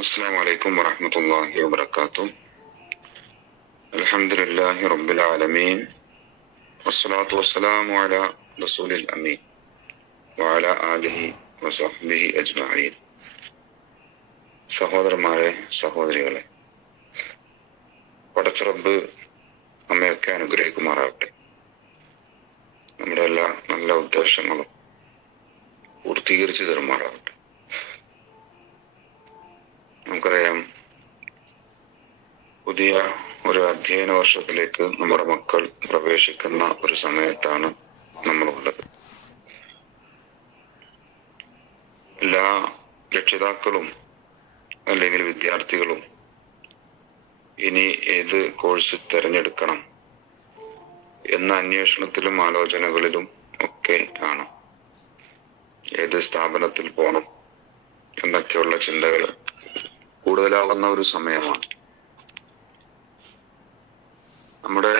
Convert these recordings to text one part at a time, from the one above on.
السلام عليكم ورحمة الله وبركاته. الحمد لله رب العالمين والصلاة والسلام على رسول الأمين وعلى آله وصحبه أجمعين. സഹോദരന്മാരെ, സഹോദരികളെ, പടച്ചറബ്ബ് നമ്മയൊക്കെ അനുഗ്രഹിക്കുമാറാവട്ടെ. നമ്മുടെ എല്ലാ നല്ല ഉദ്ദേശങ്ങളും പൂർത്തീകരിച്ചു തരുമാറാവട്ടെ. നമുക്കറിയാം, പുതിയ ഒരു അധ്യയന വർഷത്തിലേക്ക് നമ്മുടെ മക്കൾ പ്രവേശിക്കുന്ന ഒരു സമയത്താണ് നമ്മളുള്ളത്. എല്ലാ രക്ഷിതാക്കളും അല്ലെങ്കിൽ വിദ്യാർത്ഥികളും ഇനി ഏത് കോഴ്സ് തിരഞ്ഞെടുക്കണം എന്ന അന്വേഷണത്തിലും ആലോചനകളിലും ഒക്കെ ആണ്. ഏത് സ്ഥാപനത്തിൽ പോകണം എന്നൊക്കെയുള്ള ചിന്തകൾ കൂടുതലാവുന്ന ഒരു സമയമാണ്. നമ്മുടെ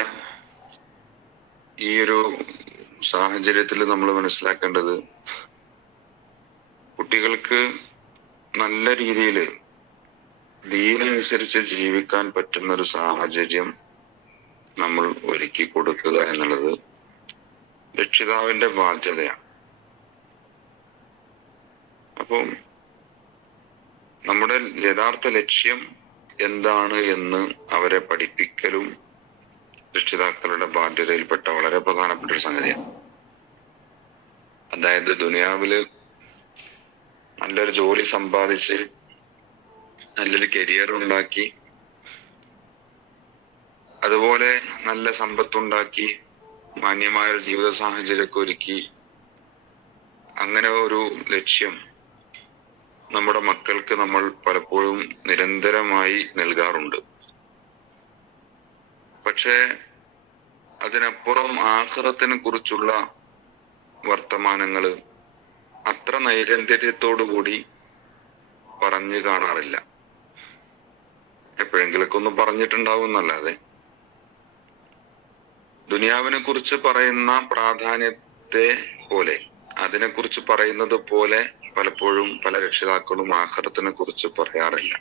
ഈ ഒരു സാഹചര്യത്തിൽ നമ്മൾ മനസ്സിലാക്കേണ്ടത്, കുട്ടികൾക്ക് നല്ല രീതിയിൽ ദീനനുസരിച്ച് ജീവിക്കാൻ പറ്റുന്ന ഒരു സാഹചര്യം നമ്മൾ ഒരുക്കി കൊടുക്കുക എന്നുള്ളത് രക്ഷിതാവിന്റെ ബാധ്യതയാണ്. അപ്പം നമ്മുടെ യഥാർത്ഥ ലക്ഷ്യം എന്താണ് എന്ന് അവരെ പഠിപ്പിക്കലും രക്ഷിതാക്കളുടെ ബാധ്യതയിൽപ്പെട്ട വളരെ പ്രധാനപ്പെട്ട ഒരു സംഗതിയാണ്. അതായത്, ദുനിയാവില് നല്ലൊരു ജോലി സമ്പാദിച്ച് നല്ലൊരു കരിയർ ഉണ്ടാക്കി, അതുപോലെ നല്ല സമ്പത്തുണ്ടാക്കി, മാന്യമായ ഒരു ജീവിത സാഹചര്യമൊക്കെ ഒരുക്കി, അങ്ങനെ ഒരു ലക്ഷ്യം നമ്മുടെ മക്കൾക്ക് നമ്മൾ പലപ്പോഴും നിരന്തരമായി നൽകാറുണ്ട്. പക്ഷേ അതിനപ്പുറം ആഖിറത്തിനെ കുറിച്ചുള്ള വർത്തമാനങ്ങള് അത്ര നൈരന്തര്യത്തോടു കൂടി പറഞ്ഞു കാണാറില്ല. എപ്പോഴെങ്കിലൊക്കെ ഒന്ന് പറഞ്ഞിട്ടുണ്ടാവും എന്നല്ലാതെ ദുനിയാവിനെ കുറിച്ച് പറയുന്ന പ്രാധാന്യത്തെ പോലെ, അതിനെക്കുറിച്ച് പറയുന്നത് പോലെ പലപ്പോഴും പല രക്ഷിതാക്കളും ആഖിറത്തിനെ കുറിച്ച് പറയാറില്ല.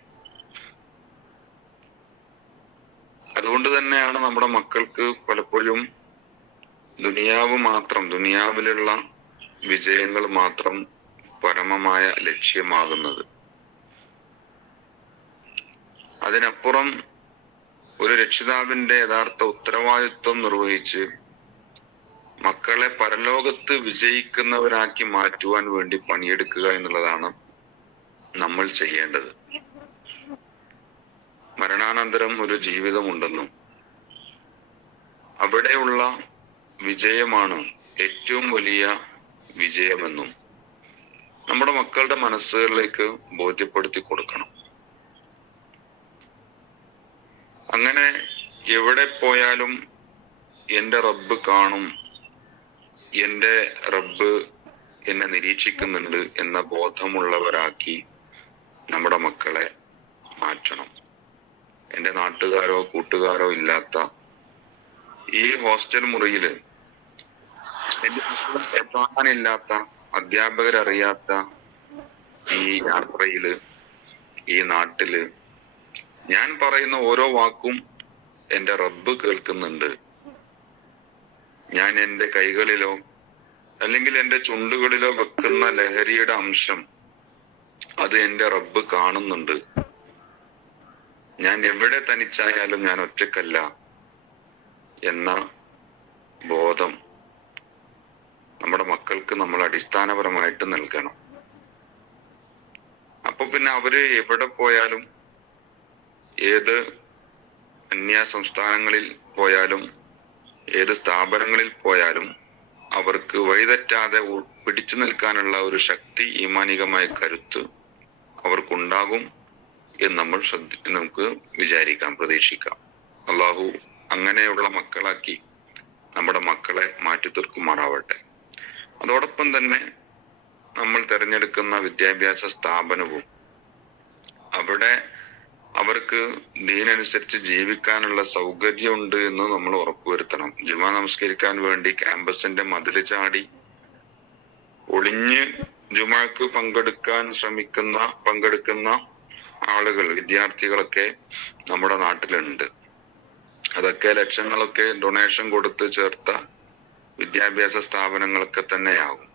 അതുകൊണ്ട് തന്നെയാണ് നമ്മുടെ മക്കൾക്ക് പലപ്പോഴും ദുനിയാവ് മാത്രം, ദുനിയാവിലുള്ള വിജയങ്ങൾ മാത്രം പരമമായ ലക്ഷ്യമാകുന്നത്. അതിനപ്പുറം ഒരു രക്ഷിതാവിന്റെ യഥാർത്ഥ ഉത്തരവാദിത്വം നിർവഹിച്ച് മക്കളെ പരലോകത്ത് വിജയിക്കുന്നവരാക്കി മാറ്റുവാൻ വേണ്ടി പണിയെടുക്കുക എന്നുള്ളതാണ് നമ്മൾ ചെയ്യേണ്ടത്. മരണാനന്തരം ഒരു ജീവിതമുണ്ടെന്നും അവിടെയുള്ള വിജയമാണ് ഏറ്റവും വലിയ വിജയമെന്നും നമ്മുടെ മക്കളുടെ മനസ്സുകളിലേക്ക് ബോധ്യപ്പെടുത്തി കൊടുക്കണം. അങ്ങനെ എവിടെ പോയാലും എൻ്റെ റബ്ബ് കാണും, എൻ്റെ റബ്ബ് എന്നെ നിരീക്ഷിക്കുന്നുണ്ട് എന്ന ബോധമുള്ളവരാക്കി നമ്മുടെ മക്കളെ മാറ്റണം. എൻ്റെ നാട്ടുകാരോ കൂട്ടുകാരോ ഇല്ലാത്ത ഈ ഹോസ്റ്റൽ മുറിയില്, എത്താനില്ലാത്ത, അധ്യാപകരറിയാത്ത ഈ യാത്രയില്, ഈ നാട്ടില് ഞാൻ പറയുന്ന ഓരോ വാക്കും എൻ്റെ റബ്ബ് കേൾക്കുന്നുണ്ട്. ഞാൻ എൻ്റെ കൈകളിലോ അല്ലെങ്കിൽ എൻ്റെ ചുണ്ടുകളിലോ വെക്കുന്ന ലഹരിയുടെ അംശം അത് എൻ്റെ റബ്ബ് കാണുന്നുണ്ട്. ഞാൻ എവിടെ തനിച്ചായാലും ഞാൻ ഒറ്റക്കല്ല എന്ന ബോധം നമ്മുടെ മക്കൾക്ക് നമ്മൾ അടിസ്ഥാനപരമായിട്ട് നൽകണം. അപ്പൊ പിന്നെ അവര് എവിടെ പോയാലും, ഏത് അന്യ സംസ്ഥാനങ്ങളിൽ പോയാലും, ഏത് സ്ഥാപനങ്ങളിൽ പോയാലും അവർക്ക് വഴിതെറ്റാതെ പിടിച്ചു നിൽക്കാനുള്ള ഒരു ശക്തി, ഈമാനികമായ കരുത്ത് അവർക്കുണ്ടാകും എന്ന് നമ്മൾ നമുക്ക് വിചാരിക്കാം, പ്രതീക്ഷിക്കാം. അള്ളാഹു അങ്ങനെയുള്ള മക്കളാക്കി നമ്മുടെ മക്കളെ മാറ്റി തീർക്കുമാറാവട്ടെ. അതോടൊപ്പം തന്നെ നമ്മൾ തിരഞ്ഞെടുക്കുന്ന വിദ്യാഭ്യാസ സ്ഥാപനവും അവിടെ അവർക്ക് ദീനനുസരിച്ച് ജീവിക്കാനുള്ള സൗകര്യമുണ്ട് എന്ന് നമ്മൾ ഉറപ്പുവരുത്തണം. ജുമാ നമസ്കരിക്കാൻ വേണ്ടി ക്യാമ്പസിന്റെ മതില് ചാടി ഒളിഞ്ഞ് ജുമാക്ക് പങ്കെടുക്കുന്ന ആളുകൾ, വിദ്യാർത്ഥികളൊക്കെ നമ്മുടെ നാട്ടിലുണ്ട്. അതൊക്കെ ലക്ഷങ്ങളൊക്കെ ഡൊണേഷൻ കൊടുത്ത് ചേർത്ത വിദ്യാഭ്യാസ സ്ഥാപനങ്ങളൊക്കെ തന്നെയാകും.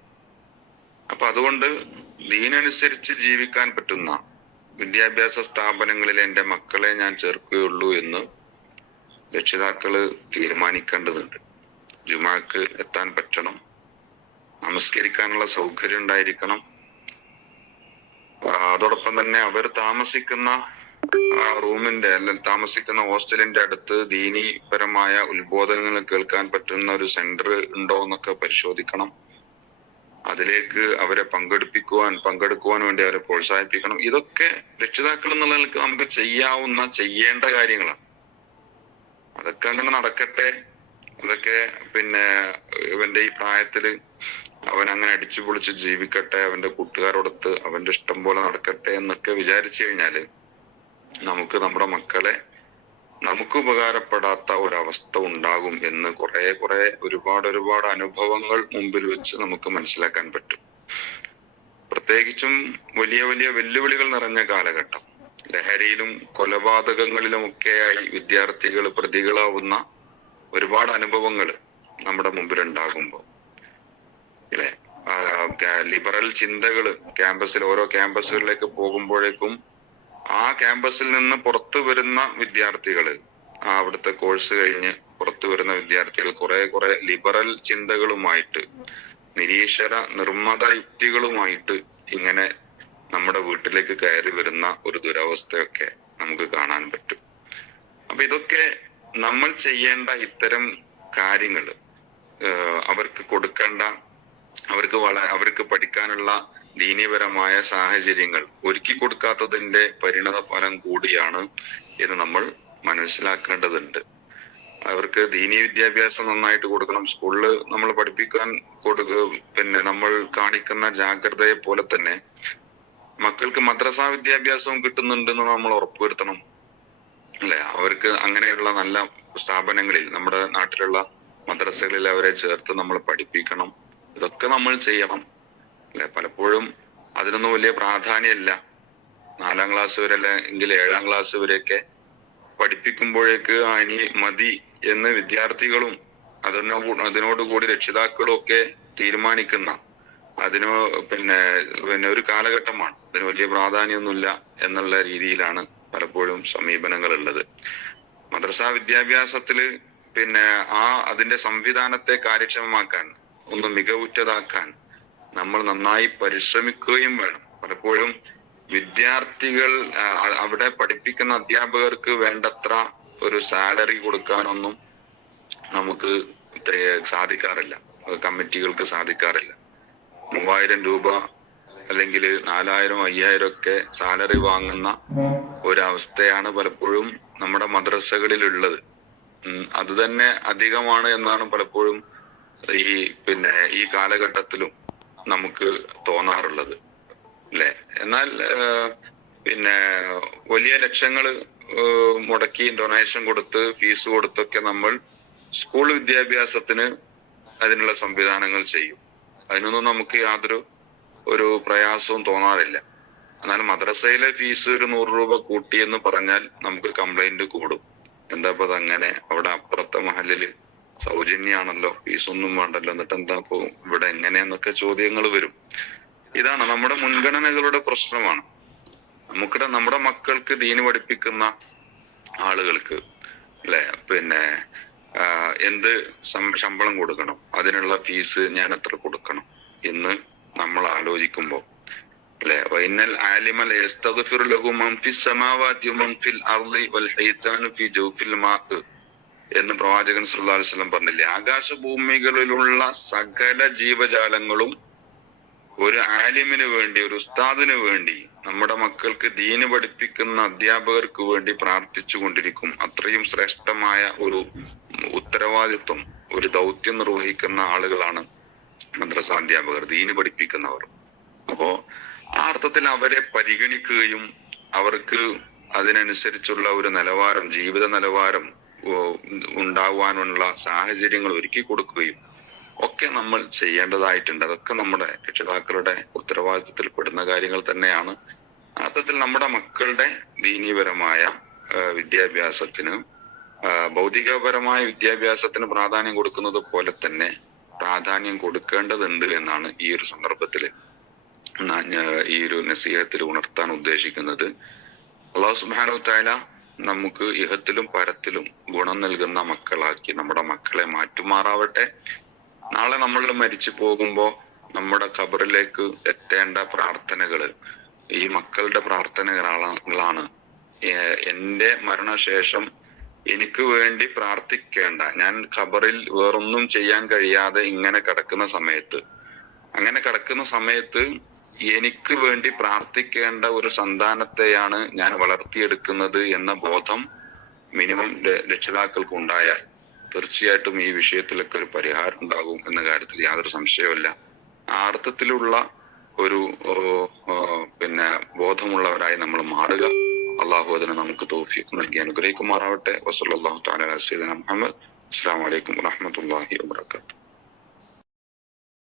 അപ്പൊ അതുകൊണ്ട് ദീനനുസരിച്ച് ജീവിക്കാൻ പറ്റുന്ന വിദ്യാഭ്യാസ സ്ഥാപനങ്ങളിൽ എൻ്റെ മക്കളെ ഞാൻ ചേർക്കുകയുള്ളൂ എന്ന് രക്ഷിതാക്കള് തീരുമാനിക്കേണ്ടതുണ്ട്. ജുമാക്ക് എത്താൻ പറ്റണം, നമസ്കരിക്കാനുള്ള സൗകര്യം ഉണ്ടായിരിക്കണം. അതോടൊപ്പം തന്നെ അവർ താമസിക്കുന്ന റൂമിന്റെ അല്ലെങ്കിൽ താമസിക്കുന്ന ഹോസ്റ്റലിന്റെ അടുത്ത് ദീനീപരമായ ഉത്ബോധനങ്ങൾ കേൾക്കാൻ പറ്റുന്ന ഒരു സെന്റർ ഉണ്ടോ എന്നൊക്കെ പരിശോധിക്കണം. അതിലേക്ക് അവരെ പങ്കെടുക്കുവാൻ വേണ്ടി അവരെ പ്രോത്സാഹിപ്പിക്കണം. ഇതൊക്കെ രക്ഷിതാക്കൾ എന്നുള്ള നിലക്ക് നമുക്ക് ചെയ്യേണ്ട കാര്യങ്ങളാണ്. അതൊക്കെ അങ്ങനെ നടക്കട്ടെ. അതൊക്കെ ഇവന്റെ ഈ പ്രായത്തില് അവൻ അങ്ങനെ അടിച്ചു പൊളിച്ച് ജീവിക്കട്ടെ, അവന്റെ കൂട്ടുകാരോടൊത്ത് അവന്റെ ഇഷ്ടം പോലെ നടക്കട്ടെ എന്നൊക്കെ വിചാരിച്ചു കഴിഞ്ഞാല് നമുക്ക് നമ്മുടെ മക്കളെ നമുക്ക് ഉപകാരപ്പെടാത്ത ഒരവസ്ഥ ഉണ്ടാകും എന്ന് ഒരുപാട് അനുഭവങ്ങൾ മുമ്പിൽ വെച്ച് നമുക്ക് മനസ്സിലാക്കാൻ പറ്റും. പ്രത്യേകിച്ചും വലിയ വെല്ലുവിളികൾ നിറഞ്ഞ കാലഘട്ടം, ലഹരിയിലും കൊലപാതകങ്ങളിലുമൊക്കെയായി വിദ്യാർത്ഥികൾ പ്രതികളാവുന്ന ഒരുപാട് അനുഭവങ്ങൾ നമ്മുടെ മുമ്പിൽ ഉണ്ടാകുമ്പോൾ അല്ലെ, ലിബറൽ ചിന്തകള് ഓരോ ക്യാമ്പസുകളിലേക്ക് പോകുമ്പോഴേക്കും ആ ക്യാമ്പസിൽ നിന്ന് പുറത്തു വരുന്ന വിദ്യാർത്ഥികള്, അവിടുത്തെ കോഴ്സ് കഴിഞ്ഞ് പുറത്തു വരുന്ന വിദ്യാർത്ഥികൾ കുറെ ലിബറൽ ചിന്തകളുമായിട്ട്, നിർമ്മത യുക്തികളുമായിട്ട് ഇങ്ങനെ നമ്മുടെ വീട്ടിലേക്ക് കയറി വരുന്ന ഒരു ദുരവസ്ഥയൊക്കെ നമുക്ക് കാണാൻ പറ്റും. അപ്പൊ ഇതൊക്കെ നമ്മൾ ചെയ്യേണ്ട ഇത്തരം കാര്യങ്ങൾ, അവർക്ക് പഠിക്കാനുള്ള ദീനീപരമായ സാഹചര്യങ്ങൾ ഒരുക്കി കൊടുക്കാത്തതിന്റെ പരിണത ഫലം കൂടിയാണ് എന്ന് നമ്മൾ മനസ്സിലാക്കേണ്ടതുണ്ട്. അവർക്ക് ദീനീ വിദ്യാഭ്യാസം നന്നായിട്ട് കൊടുക്കണം. സ്കൂളിൽ നമ്മൾ പഠിപ്പിക്കാൻ നമ്മൾ കാണിക്കുന്ന ജാഗ്രതയെ പോലെ തന്നെ മക്കൾക്ക് മദ്രസാ വിദ്യാഭ്യാസവും കിട്ടുന്നുണ്ടെന്ന് നമ്മൾ ഉറപ്പുവരുത്തണം അല്ലെ. അവർക്ക് അങ്ങനെയുള്ള നല്ല സ്ഥാപനങ്ങളിൽ, നമ്മുടെ നാട്ടിലുള്ള മദ്രസകളിൽ അവരെ ചേർത്ത് നമ്മൾ പഠിപ്പിക്കണം. ഇതൊക്കെ നമ്മൾ ചെയ്യണം അല്ലെ. പലപ്പോഴും അതിനൊന്നും വലിയ പ്രാധാന്യമില്ല. 4ാം ക്ലാസ് വരെ അല്ലെങ്കിൽ 7ാം ക്ലാസ് വരെയൊക്കെ പഠിപ്പിക്കുമ്പോഴേക്ക് ഇനി മതി എന്ന് വിദ്യാർത്ഥികളും അതിനോടുകൂടി രക്ഷിതാക്കളും ഒക്കെ തീരുമാനിക്കുന്ന ഒരു കാലഘട്ടമാണ്. അതിന് വലിയ പ്രാധാന്യമൊന്നുമില്ല എന്നുള്ള രീതിയിലാണ് പലപ്പോഴും സമീപനങ്ങൾ ഉള്ളത്. മദ്രസാ വിദ്യാഭ്യാസത്തില് അതിന്റെ സംവിധാനത്തെ കാര്യക്ഷമമാക്കാൻ, ഒന്ന് മികവുറ്റതാക്കാൻ നമ്മൾ നന്നായി പരിശ്രമിക്കുകയും വേണം. പലപ്പോഴും വിദ്യാർത്ഥികൾ അവിടെ പഠിപ്പിക്കുന്ന അധ്യാപകർക്ക് വേണ്ടത്ര ഒരു സാലറി കൊടുക്കാനൊന്നും നമുക്ക് സാധിക്കാറില്ല, കമ്മിറ്റികൾക്ക് സാധിക്കാറില്ല. 3000 രൂപ അല്ലെങ്കിൽ 4000, 5000 ഒക്കെ സാലറി വാങ്ങുന്ന ഒരവസ്ഥയാണ് പലപ്പോഴും നമ്മുടെ മദ്രസകളിൽ ഉള്ളത്. അത് തന്നെ അധികമാണ് എന്നാണ് പലപ്പോഴും ഈ കാലഘട്ടത്തിലും നമുക്ക് തോന്നാറുള്ളത് അല്ലെ. എന്നാൽ വലിയ ലക്ഷങ്ങൾ മുടക്കി ഡൊണേഷൻ കൊടുത്ത് ഫീസ് കൊടുത്തൊക്കെ നമ്മൾ സ്കൂൾ വിദ്യാഭ്യാസത്തിന് അതിനുള്ള സംവിധാനങ്ങൾ ചെയ്യും. അതിനൊന്നും നമുക്ക് യാതൊരു പ്രയാസവും തോന്നാറില്ല. എന്നാൽ മദ്രസയിലെ ഫീസ് ഒരു 100 രൂപ കൂട്ടി എന്ന് പറഞ്ഞാൽ നമുക്ക് കംപ്ലൈന്റ് കൂടും. എന്താ ഇപ്പൊ അതങ്ങനെ, അവിടെ അപ്പുറത്തെ മഹലില് സൗജന്യാണല്ലോ, ഫീസൊന്നും വേണ്ടല്ലോ, എന്നിട്ട് എന്താ ഇപ്പൊ ഇവിടെ എങ്ങനെയെന്നൊക്കെ ചോദ്യങ്ങൾ വരും. ഇതാണ് നമ്മുടെ മുൻഗണനകളുടെ പ്രശ്നമാണ്. നമ്മുടെ മക്കൾക്ക് ദീന് പഠിപ്പിക്കുന്ന ആളുകൾക്ക് അല്ലെ എന്ത് ശമ്പളം കൊടുക്കണം, അതിനുള്ള ഫീസ് ഞാൻ എത്ര കൊടുക്കണം എന്ന് നമ്മൾ ആലോചിക്കുമ്പോ അല്ലെ, വൈനൽ ആലിമൽ യസ്തഗ്ഫിറു ലഹു മൻ ഫിസ് സമാവാതി വമൻ ഫിൽ അർളി വൽ ഹൈതാനു ഫി ജൗഫിൽ മാഅ് എന്ന് പ്രവാചകൻ സല്ലല്ലാഹു അലൈഹി വസല്ലം പറഞ്ഞില്ലേ. ആകാശഭൂമികളിലുള്ള സകല ജീവജാലങ്ങളും ഒരു ആലിമിന് വേണ്ടി, ഒരു ഉസ്താദിന് വേണ്ടി, നമ്മുടെ മക്കൾക്ക് ദീന് പഠിപ്പിക്കുന്ന അധ്യാപകർക്ക് വേണ്ടി പ്രാർത്ഥിച്ചു കൊണ്ടിരിക്കും. അത്രയും ശ്രേഷ്ഠമായ ഒരു ഉത്തരവാദിത്വം, ഒരു ദൗത്യം നിർവഹിക്കുന്ന ആളുകളാണ് മദ്രസാധ്യാപകർ, ദീന് പഠിപ്പിക്കുന്നവർ. അപ്പോ ആ അർത്ഥത്തിൽ അവരെ പരിഗണിക്കുകയും അവർക്ക് അതിനനുസരിച്ചുള്ള ഒരു നിലവാരം, ജീവിത നിലവാരം ഉണ്ടാവാനുള്ള സാഹചര്യങ്ങൾ ഒരുക്കി കൊടുക്കുകയും ഒക്കെ നമ്മൾ ചെയ്യേണ്ടതായിട്ടുണ്ട്. അതൊക്കെ നമ്മുടെ രക്ഷിതാക്കളുടെ ഉത്തരവാദിത്വത്തിൽ പെടുന്ന കാര്യങ്ങൾ തന്നെയാണ്. അർത്ഥത്തിൽ നമ്മുടെ മക്കളുടെ ദീനീപരമായ വിദ്യാഭ്യാസത്തിന്, ഭൗതികപരമായ വിദ്യാഭ്യാസത്തിന് പ്രാധാന്യം കൊടുക്കുന്നത് പോലെ തന്നെ പ്രാധാന്യം കൊടുക്കേണ്ടതുണ്ട് എന്നാണ് ഈ ഒരു സന്ദർഭത്തിൽ ഈ ഒരു നസീഹത്തിൽ ഉണർത്താൻ ഉദ്ദേശിക്കുന്നത്. അല്ലാഹു സുബ്ഹാനഹു വതആല നമുക്ക് ഇഹത്തിലും പരത്തിലും ഗുണം നൽകുന്ന മക്കളാക്കി നമ്മുടെ മക്കളെ മാറ്റുമാറാവട്ടെ. നാളെ നമ്മൾ മരിച്ചു പോകുമ്പോ നമ്മുടെ ഖബറിലേക്ക് എത്തേണ്ട പ്രാർത്ഥനകള് ഈ മക്കളുടെ പ്രാർത്ഥനകളാണ്. എന്റെ മരണശേഷം എനിക്ക് വേണ്ടി പ്രാർത്ഥിക്കേണ്ട, ഞാൻ ഖബറിൽ വേറൊന്നും ചെയ്യാൻ കഴിയാതെ ഇങ്ങനെ കിടക്കുന്ന സമയത്ത് എനിക്ക് വേണ്ടി പ്രാർത്ഥിക്കേണ്ട ഒരു സന്താനത്തെയാണ് ഞാൻ വളർത്തിയെടുക്കുന്നത് എന്ന ബോധം മിനിമം രക്ഷിതാക്കൾക്ക് ഉണ്ടായാൽ തീർച്ചയായിട്ടും ഈ വിഷയത്തിലൊക്കെ ഒരു പരിഹാരം ഉണ്ടാകും എന്ന കാര്യത്തിൽ യാതൊരു സംശയവുമില്ല. ആ അർത്ഥത്തിലുള്ള ഒരു ബോധമുള്ളവരായി നമ്മൾ മാറുക. അള്ളാഹു അതിന് നമുക്ക് തൗഫീഖ് നൽകി അനുഗ്രഹിക്കുമാറാവട്ടെ. വസല്ലല്ലാഹു തആല അലാ സയ്യിദിനാ മുഹമ്മദ്. അസ്സലാമു അലൈക്കും വറഹ്മത്തുള്ളാഹി വബറകാതുഹു.